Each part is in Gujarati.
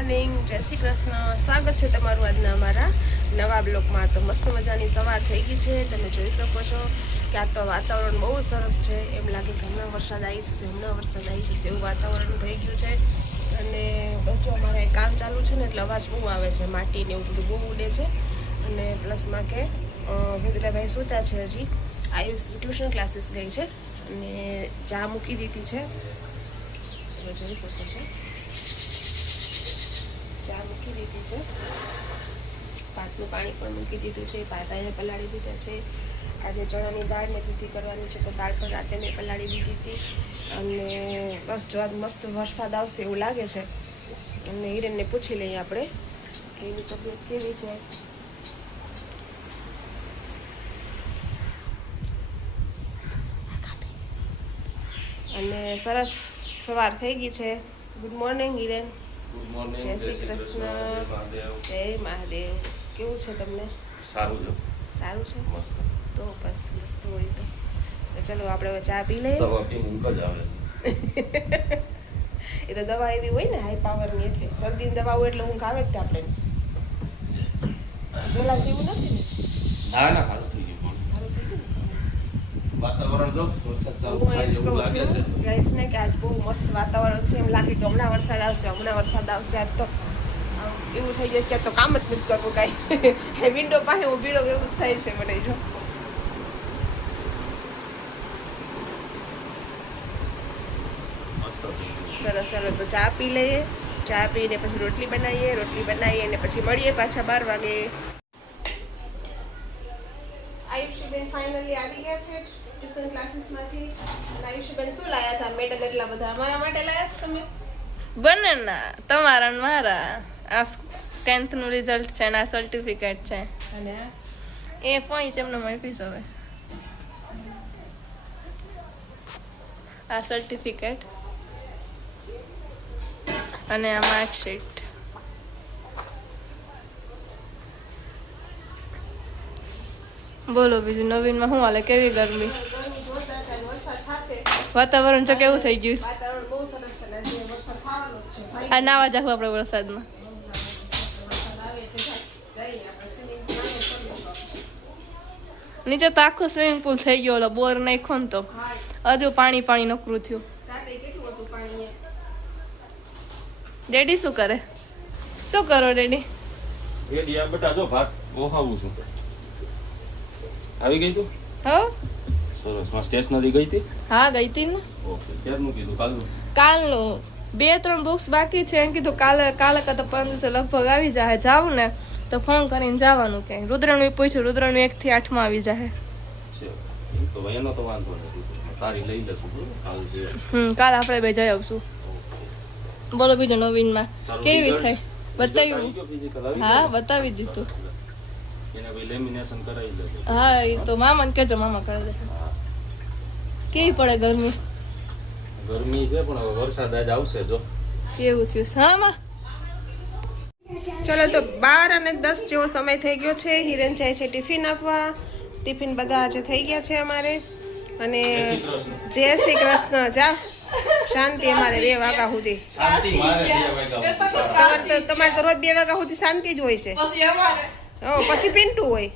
મોર્નિંગ, જય શ્રી કૃષ્ણ. સ્વાગત છે તમારું આજના અમારા નવા બ્લોગમાં. તો મસ્ત મજાની સવાર થઈ ગઈ છે. તમે જોઈ શકો છો કે આ તો વાતાવરણ બહુ સરસ છે. એમ લાગે કે હમણાં વરસાદ આવી જશે, હમણાં વરસાદ આવી જશે એવું વાતાવરણ થઈ ગયું છે. અને બસ જો અમારે કામ ચાલુ છે ને એટલે અવાજ બહુ આવે છે, માટીને એવું બધું બહુ ઉડે છે. અને પ્લસમાં કે વિદ્રાભાઈ સૂતા છે, હજી આયુષ ટ્યુશન ક્લાસીસ ગઈ છે અને ચા મૂકી દીધી છે. તમે જોઈ શકો છો ચા મૂકી દીધી છે, ભાતનું પાણી પણ મૂકી દીધું છે, ભાતાને પલાળી દીધા છે. આજે ચણાની દાળને દૂધી કરવાની છે તો દાળ પણ રાતે મેં પલાળી દીધી હતી. અને બસ જો આજ મસ્ત વરસાદ આવશે એવું લાગે છે. અને હિરેનને પૂછી લઈએ આપણે કે એની તબિયત કેવી છે. અને સરસ સવાર થઈ ગઈ છે. Good morning Hiren. Good morning, જય શ્રી કૃષ્ણ. જય મહાદેવ. કેવું છે તમને? સારું છે, સારું છે મસ્ત. તો બસ મસ્ત હોય તો ચલો આપણે હવે ચા પી લઈએ. દવા પીને ઊંઘ જ આવે એ તો દવા એવી હોય ને હાઈ પાવરની, એટલે શરદીની દવા હોય એટલે ઊંઘ આવે જ તે આપણે. પેલા જેવું નથી ને? ના ના, સારું થઈ ગયું. સારું થઈ ગયું ને? વાતાવરણ જો વરસાદ ચાલુ હું થાય એ જ એવું કહું લાગે છે. છું ગાઈસને કે આજ બહુ મસ્ત વાતાવરણ છે. એમ લાગે કે હમણાં વરસાદ આવશે, હમણાં વરસાદ આવશે. આજ તો આમ એવું થઈ જાય કે તો કામ જ નથી કરવું કાંઈ. વિન્ડો પાસે ઊભી રહું એવું જ થાય છે મને. જો મસ્ત થઈ ગયું. સરસ. ચાલો તો ચા પી લઈએ. ચા પીને પછી રોટલી બનાવીએ અને પછી મળીએ પાછા 12 વાગે. આયુષીબેન ફાઇનલી આવી ગયા છે ટ્યુશન ક્લાસીસમાંથી. અને આયુષીબેન શું લાયા છે? આ મેડલ એટલા બધા અમારા માટે લાયા છો તમે? બંનેના, તમારા ને મારા. આ 10th નું રિઝલ્ટ છે ને આ સર્ટિફિકેટ છે. અને એ પોઈન્ટ એમને આપીશ હવે. આ સર્ટિફિકેટ અને આ માર્કશીટ. બોલો બીજું નવીનમાં શું હાલે? કેવી ગરમી? જોરદાર છે. વરસાદ થશે. વાતાવરણ તો કેવું થઈ ગયું છે? વાતાવરણ બહુ સરસ છે. આજે વરસાદ થવાનો જ છે. આ નાવા જાવ આપણે વરસાદમાં. વરસાદ આવે એટલે જઈએ આપણે સ્વિમિંગ પૂલ. નીચે તો આખું સ્વિમિંગ પુલ થઈ ગયો. ઓલો બોર નાખ્યો ને તો હા, હજુ પાણી નકરું થયું. રાતે કેટલું હતું પાણી? ડેડી શું કરે? શું કરો ડેડી? રેડી આ બેટા જો ભાત ઓહાવું છું. આવી ગઈ તું? હો સરસ. માં સ્ટેશનરી ગઈ હતી? હા ગઈ હતી ને. ઓકે. ક્યારનું કીધું? કાલનું? કાલનું 2-3 બુક્સ બાકી છે. એમ કીધું કાલે કાં તો 5 દિવસે લગભગ આવી જાય. જાવ ને તો ફોન કરીને જવાનું. કે રુદ્રનું પૂછ્યું, રુદ્રનું 1 થી 8 માં આવી જાય છે. તો એનો તો વાંધો નથી. તારી લઈ લેશું કાલ જે. કાલ આપણે બે જઈ આવશું. બોલો બીજું નવીનમાં તારું કેવી result? થઈ? બતાવ્યું? result આવી ગયું physical આવી હા ગયું? બતાવી દીધું. એને ભાઈ લેમિનેશન કરાવી લેજો. હા એ તો મામાને કહેજો, મામા કરી દે. હા. કેવી પડે ગરમી? ગરમી છે પણ હવે વરસાદ આજ આવશે જો. કેવું થયું? હા માં ચલો તો 12:10 જેવો સમય થઈ ગયો છે. હિરેન જાય છે ટિફિન આપવા. ટિફિન બધા આજે થઈ ગયા છે અમારે. અને જય શ્રી કૃષ્ણ. જા શાંતિ અમારે 2 વાગ્યા સુધી. શાંતિ મારે 2 વાગ્યા તમારે તો રોજ 2 વાગ્યા સુધી શાંતિ જ હોય છે. પછી પિન્ટુ હોય.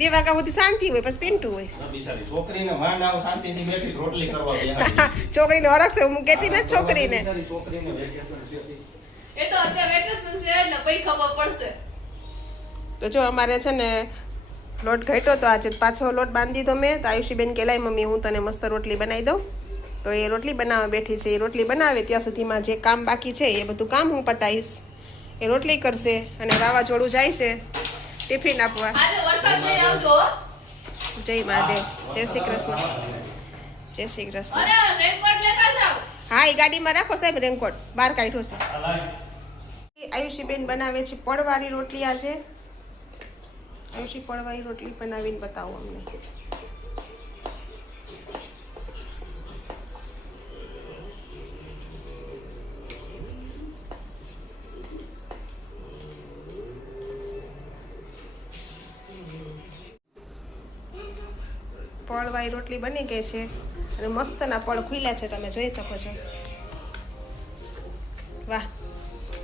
2 વાગ્યા સુધી શાંતિ હોય, પછી પિન્ટુ હોય. બિચારી છોકરીને માંડ આવ શાંતિથી બેઠી રોટલી કરવા બેહાડી. છોકરીને હરખ છે, હું કહેતી નથી છોકરીને. બિચારી છોકરીને વેકેશન છે. એ તો અત્યારે વેકેશન છે એટલે પછી ખબર પડશે. તો જો અમારે છે ને લોટ ઘટ્યો તો આજે પાછો લોટ બાંધી દીધો મેં. તો આયુષીબેન કે લાય મમ્મી હું તને મસ્ત રોટલી બનાવી દઉં. તો એ રોટલી બનાવવા બેઠી છે. એ રોટલી બનાવે ત્યાં સુધીમાં જે કામ બાકી છે એ બધું કામ હું પતાવીશ. એ રોટલી કરશે અને વાવાઝોડું જાય છે ટિફિન આપવા. આજે વરસાદ નહીં આવજો. જય મહાદેવ. જય શ્રી કૃષ્ણ. જય શ્રી કૃષ્ણ. અરે રેનકોટ લેતા જાવ. હા એ ગાડીમાં રાખો સાહેબ, રેનકોટ બહાર કાઢ્યો છે. આયુષીબેન બનાવે છે પડવાળી રોટલી આજે. આયુષી પડવાળી રોટલી બનાવીને બતાવો અમને. પડવાળી રોટલી બની ગઈ છે અને મસ્તના પડ ખુલ્યા છે, તમે જોઈ શકો છો. વાહ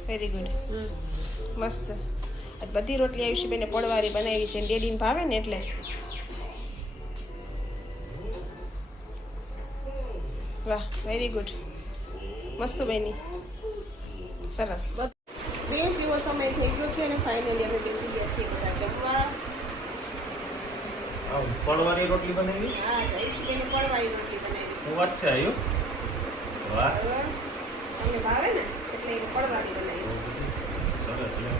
વેરી ગુડ. મસ્ત. આજ બધી રોટલી આયુષી બેને પડવારી બનાવી છે, ડેડીને ભાવે ને એટલે. વાહ, વેરી ગુડ. મસ્ત બની. સરસ. બે જેવો સમય થઈ ગયો છે અને ફાઇનલી અમે બેસી ગયા છીએ બધા જમવા. પડવાની રોટલી બનાવી. હા, આયુષી બેને પડવારી રોટલી બનાવી. હું વાત છે આયુ. વાહ, તમને ભાવે ને એટલે એને પડવારી બનાવી. સરસ લે.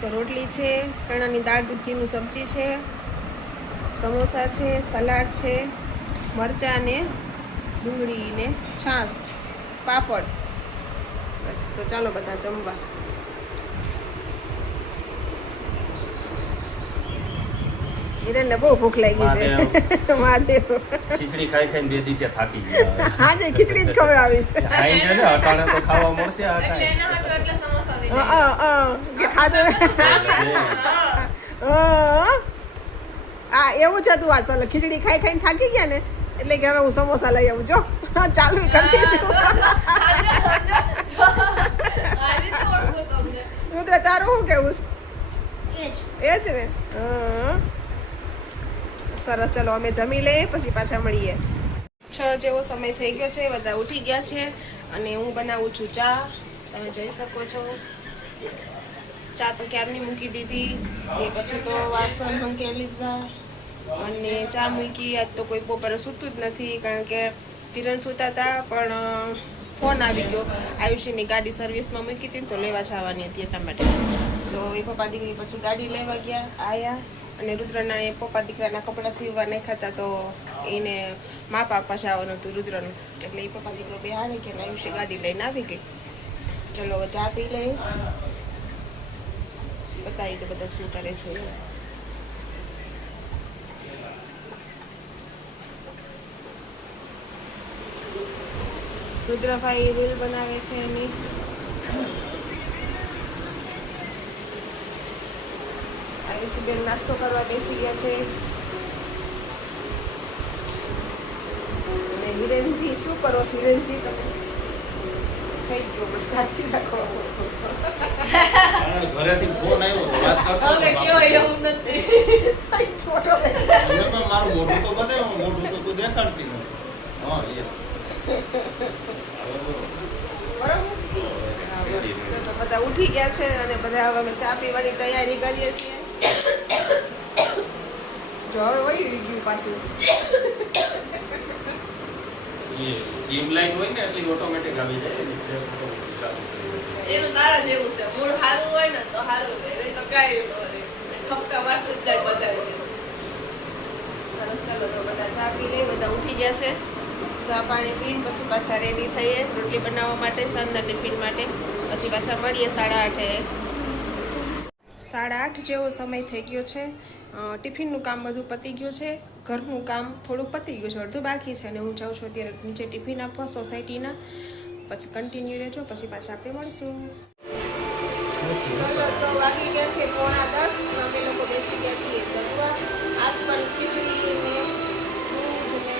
તો રોટલી છે, ચણાની દાળ દૂધીનું સબ્જી છે, સમોસા છે, સલાડ છે, મરચાં ને ડુંગળી ને છાશ, પાપડ. બસ તો ચાલો બધા જમવા. હિરેનને બહુ ભૂખ લાગી છે. મહાદેવ. ખીચડી ખાઈ ખાઈને બે દી થાકી ગયા. આજે ખીચડી જ ખવડાવીશ. ખાઈ છે ને અટાણે તો ખાવા મળશે આ એટલે ટાઈમ. એના માટે એટલે સમોસા લઈ જાય. કે ખાધું. આ એવું છે તું આ ચાલો ખીચડી ખાઈ ખાઈને થાકી ગયા ને એટલે કે હવે હું સમોસા લઈ આવું. જો ચાલુ કરતી રુદ્ર, તારું શું કેવું છે? એ જ ને. સરસ, ચલો અમે જમી લઈએ પછી પાછા મળીએ. 6 જેવો સમય થઈ ગયો છે, બધા ઉઠી ગયા છે અને હું બનાવું છું ચા. તમે જોઈ શકો છો. ચા તો ક્યારની મૂકી દીધી, એ પછી તો વાસણ મંકે લીધા અને ચા મૂકી. આજ તો કોઈ બપોરે સૂતું જ નથી કારણ કે કિરણ સૂતા હતા, પણ ફોન આવી ગયો. આયુષીની ગાડી સર્વિસમાં મૂકી હતી તો લેવા જવાની હતી એટલા માટે. તો એ પપ્પા દીકરી પછી ગાડી લેવા ગયા, આવ્યા અને રુદ્રના એ પપ્પા દીકરાના કપડાં સીવવા નાખ્યા હતા તો એને માપ આપવા જવાનું હતું રુદ્રનું. એટલે એ પપ્પા દીકરો બે હારે ગયા, આયુષી ગાડી લઈને આવી ગઈ. ચલો હવે ચા પી લઈ, બતાવી તો બધા શું કરે છે. રુદ્રભાઈ રીલ બનાવે છે એની. આયુષીબેન નાસ્તો કરવા બેસી ગયા છે. અને હિરેનજી શું કરો છો? હિરેનજી તમે થઈ ગયો પણ સાચી રાખો. ઘરેથી ફોન આવ્યો તો વાત કરતો હવે કેવો એવું નથી. ફોટો મારું મોઢું તો બતાવ્યું, મોઢું તો તું દેખાડતી નથી. હા બધા ઉઠી ગયા છે અને બધા હવે અમે ચા પીવાની તૈયારી કરીએ છીએ. જો હવે વહી ગયું પાછું. ડીમ લાઈટ હોય ને એટલે ઓટોમેટિક આવી જાય. એનું તારા જેવું છે, મૂળ સારું હોય ને તો સારું છે, નહીં તો કાંઈ ન હોય. ઠપકા મારતું જ જાય બધા. સરસ, ચાલો તો બધા ચા પી લઈ. બધા ઉઠી ગયા છે. ચા પાણી પીને પછી પાછા રેડી થઈએ રોટલી બનાવવા માટે, સાંજના ટિફિન માટે. પછી પાછા મળીએ 8:30. 8:30 જેવો સમય થઈ ગયો છે. ટિફિનનું કામ બધું પતી ગયું છે, ઘરનું કામ થોડુંક પતી ગયું છે, અડધું બાકી છે. અને હું જાઉં છું અત્યારે નીચે ટિફિન આપવા સોસાયટીના. પછી કન્ટિન્યુ રહેજો, પછી પાછા આપણે મળીશું. ચલો તો વાગી ગયા છે 9:45. અમે લોકો બેસી ગયા છીએ જમવા. આજ પણ ખીચડી ને દૂધ ને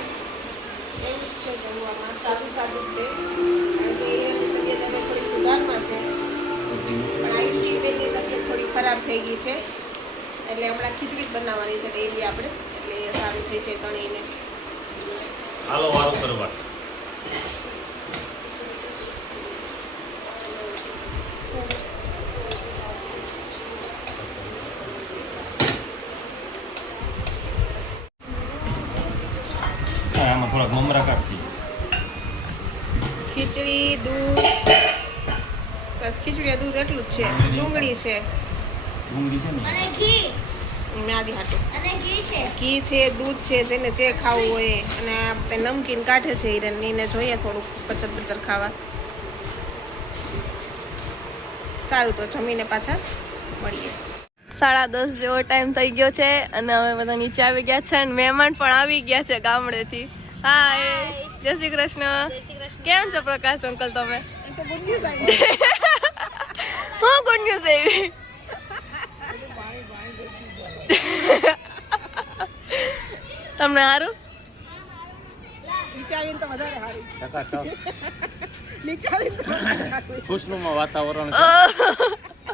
એવું જ છે જમવામાં, સાદું સાદું તે. કારણ કે એની તબિયત હવે થોડી સુધારમાં છે, પણ આયુષી બેનની તબિયત થોડી ખરાબ થઈ ગઈ છે એટલે હમણાં ખીચડી જ બનાવવાની છે ડેલી આપણે, એટલે એ સારું થઈ જાય તણીને. હાલો વારું કરવા. આમાં થોડાક મમરા કાઢી. ખીચડી, દૂધ, બસ ખીચડી દૂધ એટલું જ છે. ડુંગળી છે, ડુંગળી છે ને અને ઘી મ્યાદી હાટું અને ઘી છે. ઘી છે, દૂધ છે, જેને જે ખાવું હોય. અને આ તે નમકીન કાઢે છે હિરેનને જોઈએ થોડુંક પચર પચર ખાવા. સારું, તો જમીને પાછા મળીએ. 10:30 જેવો ટાઈમ થઈ ગયો છે અને હવે બધા નીચે આવી ગયા છે અને મહેમાન પણ આવી ગયા છે ગામડેથી. હાય, જય શ્રી કૃષ્ણ. કેમ છો પ્રકાશ અંકલ તમે? તો ગુડ ન્યૂઝ આવી. હું ગુડ ન્યૂઝ એવી તમને સારું? નીચે આવીને તો વધારે સારું. ટકાટક નીચે આવીને તો વધારે સારું. ખુશનુમા વાતાવરણ છે.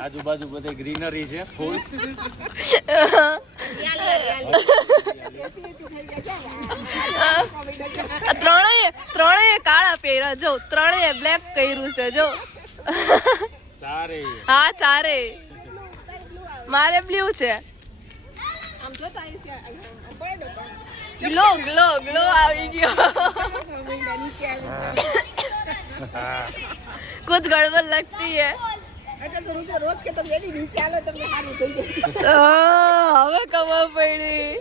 આજુબાજુ બધે ગ્રીનરી છે ફૂલ. ત્રણેય કાળા પહેર્યા જો, ત્રણેય બ્લેક કર્યું છે જો. ચારે હા ચારે. મારે બ્લુ છે. આમ જોતા આવીશ કે આમ પડે ને. ગ્લો ગ્લો ગ્લો આવી ગયો. નીચે આવીને कुछ गड़बड़ लगती है. એટલે તો હું તો રોજ કે તમે એની નીચે આલો તમને સારું થઈ જાય. હવે ખબર પડી.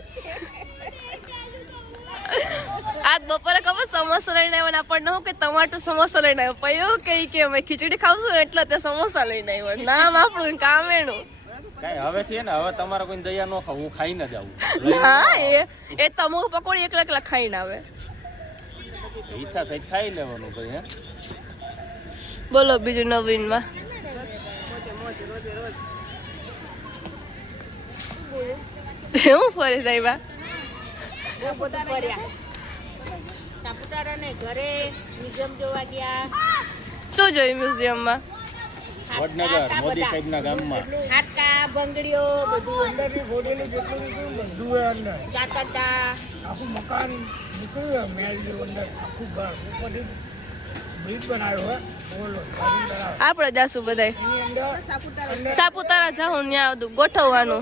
આજ બપોરે ખબર સમોસા લઈને આવ્યો ને આપણને હું કે ટમાટો સમોસા લઈને આવ્યો. પછી એવું કહી કે અમે ખીચડી ખાવશું ને એટલે તે સમોસા લઈને આવ્યો. નામ આપણું કામ એનું. કઈ હવે છે ને, હવે તમારે કોઈ દયા ન ખાવ, હું ખાઈને જ આવું. હા એ તમો પકોડી એકલા એકલા ખાઈને આવે. ઈચ્છા થઈ ખાઈ લેવાનું ભાઈ. હે બોલો બીજું નવીનમાં. હું ફરી રહ્યા સાપુતારા ને ઘરે મ્યુઝિયમ જોવા ગયા. શું જોયું મ્યુઝિયમમાં? વડનગર મોદી સાહેબ ના ગામમાં હાટકા બંગડીઓ બધું અંદરની ગોડેલું જેટલું નીકળ્યું બધું હોય અંદર. ચાકરડા આખું મકાન નીકળ્યું હોય મહેલ જેવું અંદર આખું ઘર ઉપરથી બ્રિજ બનાવ્યો હોય ઓલો પાણી તળાવ. આપણે જાશું બધાય એની અંદર સાપુતારા જાઉં ત્યાં બધું ગોઠવવાનું,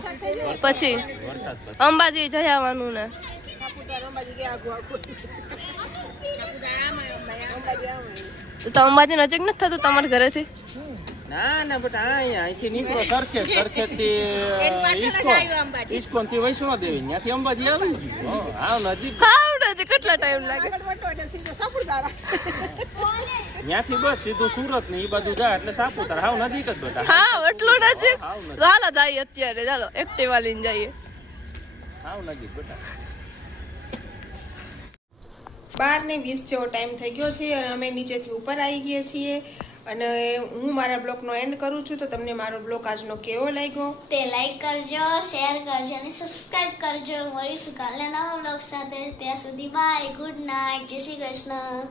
પછી વરસાદ પછી અંબાજી જઈ આવવાનું ને. સાપુતારા અંબાજી ગયા આખું આખું. તો અંબાજી નજીક નથી થતું તમારા ઘરેથી? ના ના બટ અહીંથી નીકળો સરખેજ, સરખેજ થી ઇસ્કોન થી વૈષ્ણોદેવી, ત્યાંથી અંબાજી આવી ગયું. હા નજીક. હા નજીક. કેટલા ટાઈમ લાગે? ત્યાંથી બસ સીધું સુરત ને એ બાજુ જાય એટલે સાપુતારા હાવ નજીક જ બધા. હા એટલું નજીક. ચાલો જઈએ અત્યારે, ચાલો એક્ટિવા લઈને જઈએ. હાવ નજીક બેટા. 12:20 જેવો ટાઈમ થઈ ગયો છે અને અમે નીચેથી ઉપર આવી ગયા છીએ. અને હું મારા બ્લોગનો એન્ડ કરું છું. તો તમને મારો બ્લોગ આજનો કેવો લાગ્યો તે લાઈક કરજો, શેર કરજો અને સબસ્ક્રાઇબ કરજો. મળીશું કાલે નવા બ્લોગ સાથે. ત્યાં સુધી બાય, ગુડ નાઇટ, જય શ્રી કૃષ્ણ.